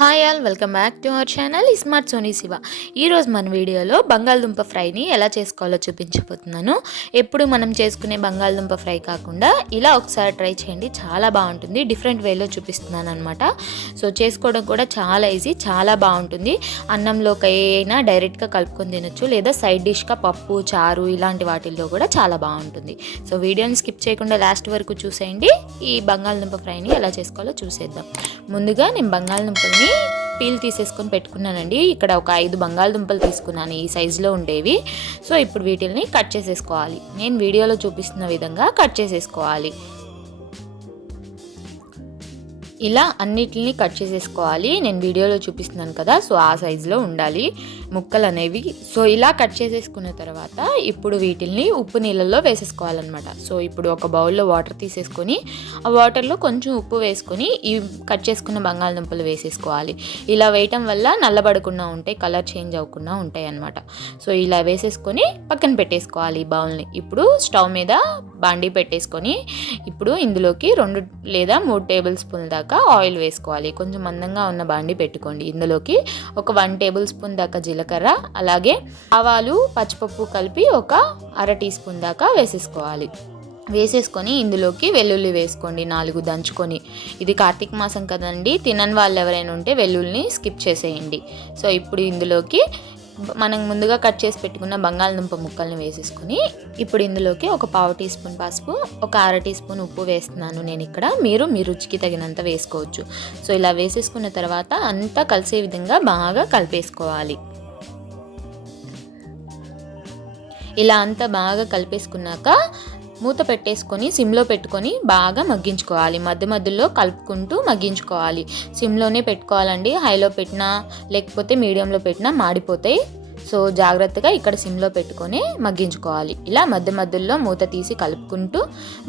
Hi all, welcome back to our channel smart Soni Siva. ఈరోజు మన వీడియోలో బంగాళదుంప ఫ్రైని ఎలా చేసుకోవాలో చూపించబోతున్నాను. ఎప్పుడు మనం చేసుకునే బంగాళదుంప ఫ్రై కాకుండా ఇలా ఒకసారి ట్రై చేయండి, చాలా బాగుంటుంది. డిఫరెంట్ వేలో చూపిస్తున్నాను అనమాట. సో చేసుకోవడం కూడా చాలా ఈజీ, చాలా బాగుంటుంది. అన్నంలోకి అయినా డైరెక్ట్గా కలుపుకొని తినొచ్చు, లేదా సైడ్ డిష్గా పప్పు, చారు ఇలాంటి వాటిల్లో కూడా చాలా బాగుంటుంది. సో వీడియోని స్కిప్ చేయకుండా లాస్ట్ వరకు చూసేయండి. ఈ బంగాళదుంప ఫ్రైని ఎలా చేసుకోవాలో చూసేద్దాం. ముందుగా నేను బంగాళదుంపల్ని పీల్ తీసేసుకొని పెట్టుకున్నానండి. ఇక్కడ ఒక 5 బంగాళదుంపలు తీసుకున్నాను, ఈ సైజులో ఉండేవి. సో ఇప్పుడు వీటిని కట్ చేసేసుకోవాలి. నేను వీడియోలో చూపిస్తున్న విధంగా కట్ చేసేసుకోవాలి. ఇలా అన్నిటిని కట్ చేసేసుకోవాలి. నేను వీడియోలో చూపిస్తున్నాను కదా, సో ఆ సైజులో ఉండాలి ముక్కలు అనేవి. సో ఇలా కట్ చేసేసుకున్న తర్వాత ఇప్పుడు వీటిని ఉప్పు నీళ్ళల్లో వేసేసుకోవాలన్నమాట. సో ఇప్పుడు ఒక బౌల్లో వాటర్ తీసేసుకొని ఆ వాటర్లో కొంచెం ఉప్పు వేసుకొని ఈ కట్ చేసుకున్న బంగాళదుంపలు వేసేసుకోవాలి. ఇలా వేయటం వల్ల నల్లబడకుండా ఉంటాయి, కలర్ చేంజ్ అవ్వకుండా ఉంటాయి అన్నమాట. సో ఇలా వేసేసుకొని పక్కన పెట్టేసుకోవాలి ఈ బౌల్ని. ఇప్పుడు స్టవ్ మీద బాండీ పెట్టేసుకొని ఇప్పుడు ఇందులోకి 2 లేదా 3 టేబుల్ స్పూన్ల దాకా ఆయిల్ వేసుకోవాలి. కొంచెం మందంగా ఉన్న బాండి పెట్టుకోండి. ఇందులోకి ఒక 1 టేబుల్ స్పూన్ దాకా జీలకర్ర, అలాగే ఆవాలు, పచ్చిపప్పు కలిపి ఒక 1/2 టీ స్పూన్ దాకా వేసేసుకోవాలి. వేసేసుకొని ఇందులోకి వెల్లుల్లి వేసుకోండి, 4 దంచుకొని. ఇది కార్తీక మాసం కదండి, తినని వాళ్ళు ఎవరైనా ఉంటే వెల్లుల్లిని స్కిప్ చేసేయండి. సో ఇప్పుడు ఇందులోకి మనం ముందుగా కట్ చేసి పెట్టుకున్న బంగాళదుంప ముక్కల్ని వేసేసుకొని ఇప్పుడు ఇందులోకి ఒక 1/4 టీ స్పూన్ పసుపు, ఒక 1/2 టీ స్పూన్ ఉప్పు వేస్తున్నాను నేను ఇక్కడ. మీరు మీ రుచికి తగినంత వేసుకోవచ్చు. సో ఇలా వేసేసుకున్న తర్వాత అంతా కలిసే విధంగా బాగా కలిపేసుకోవాలి. ఇలా అంతా బాగా కలిపేసుకున్నాక మూత పెట్టేసుకొని సిమ్లో పెట్టుకొని బాగా మగ్గించుకోవాలి. మధ్య మధ్యలో కలుపుకుంటూ మగ్గించుకోవాలి. సిమ్లోనే పెట్టుకోవాలండి, హైలో పెట్టినా లేకపోతే మీడియంలో పెట్టినా మాడిపోతాయి. సో జాగ్రత్తగా ఇక్కడ సిమ్లో పెట్టుకొని మగ్గించుకోవాలి. ఇలా మధ్య మధ్యలో మూత తీసి కలుపుకుంటూ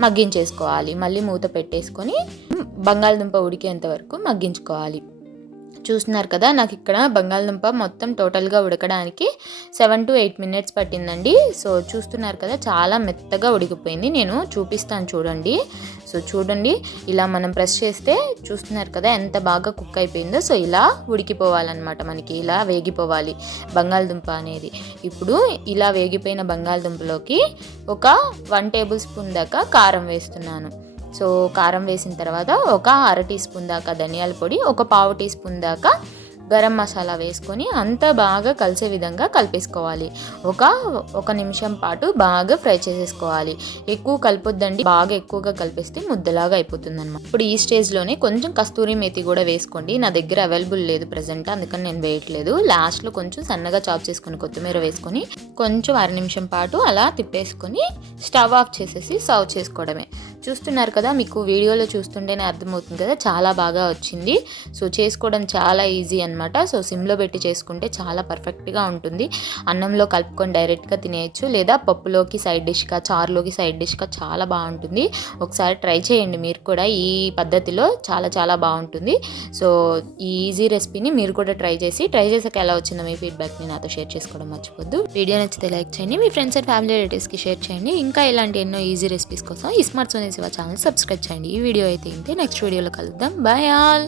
మగ్గించేసుకోవాలి. మళ్ళీ మూత పెట్టేసుకొని బంగాళదుంప ఉడికేంత వరకు మగ్గించుకోవాలి. చూస్తున్నారు కదా, నాకు ఇక్కడ బంగాళదుంప మొత్తం టోటల్గా ఉడకడానికి 7 to 8 మినిట్స్ పట్టిందండి. సో చూస్తున్నారు కదా, చాలా మెత్తగా ఉడికిపోయింది. నేను చూపిస్తాను చూడండి. సో చూడండి, ఇలా మనం ప్రెస్ చేస్తే చూస్తున్నారు కదా ఎంత బాగా కుక్ అయిపోయిందో. సో ఇలా ఉడికిపోవాలన్నమాట, మనకి ఇలా వేగిపోవాలి బంగాళదుంప అనేది. ఇప్పుడు ఇలా వేగిపోయిన బంగాళదుంపలోకి ఒక 1 టేబుల్ స్పూన్ దాకా కారం వేస్తున్నాను. సో కారం వేసిన తర్వాత ఒక 1/2 టీ స్పూన్ దాకా ధనియాల పొడి, ఒక 1/4 టీ స్పూన్ దాకా గరం మసాలా వేసుకొని అంతా బాగా కలిసే విధంగా కలిపేసుకోవాలి. ఒక నిమిషం పాటు బాగా ఫ్రై చేసేసుకోవాలి. ఎక్కువ కలపొద్దండి, బాగా ఎక్కువగా కలిపేస్తే ముద్దలాగా అయిపోతుంది అనమాట. ఇప్పుడు ఈ స్టేజ్లోనే కొంచెం కస్తూరి మేతి కూడా వేసుకోండి. నా దగ్గర అవైలబుల్ లేదు ప్రజెంట్, అందుకని నేను వేయట్లేదు. లాస్ట్లో కొంచెం సన్నగా చాప్ చేసుకొని కొత్తిమీర వేసుకొని కొంచెం 1/2 నిమిషం పాటు అలా తిప్పేసుకొని స్టవ్ ఆఫ్ చేసేసి సర్వ్ చేసుకోవడమే. చూస్తున్నారు కదా, మీకు వీడియోలో చూస్తుంటేనే అర్థమవుతుంది కదా, చాలా బాగా వచ్చింది. సో చేసుకోవడం చాలా ఈజీ అనమాట. సో సిమ్లో పెట్టి చేసుకుంటే చాలా పర్ఫెక్ట్గా ఉంటుంది. అన్నంలో కలుపుకొని డైరెక్ట్గా తినేయచ్చు, లేదా పప్పులోకి సైడ్ డిష్గా, చారులోకి సైడ్ డిష్గా చాలా బాగుంటుంది. ఒకసారి ట్రై చేయండి మీరు కూడా, ఈ పద్ధతిలో చాలా చాలా బాగుంటుంది. సో ఈ ఈజీ రెసిపీని మీరు కూడా ట్రై చేసాక ఎలా వచ్చిందో మీ ఫీడ్బ్యాక్ని నాతో షేర్ చేసుకోవడం మర్చిపోద్దు. వీడియో నచ్చితే లైక్ చేయండి, మీ ఫ్రెండ్స్ అండ్ ఫ్యామిలీ రిలేటివ్స్కి షేర్ చేయండి. ఇంకా ఇలాంటి ఎన్నో ఈజీ రెసిపీస్ కోసం smart Soni Siva channel subscribe చేయండి. ఈ వీడియో అయితే ఇంతే, నెక్స్ట్ వీడియోలో కలుద్దాం. Bye all.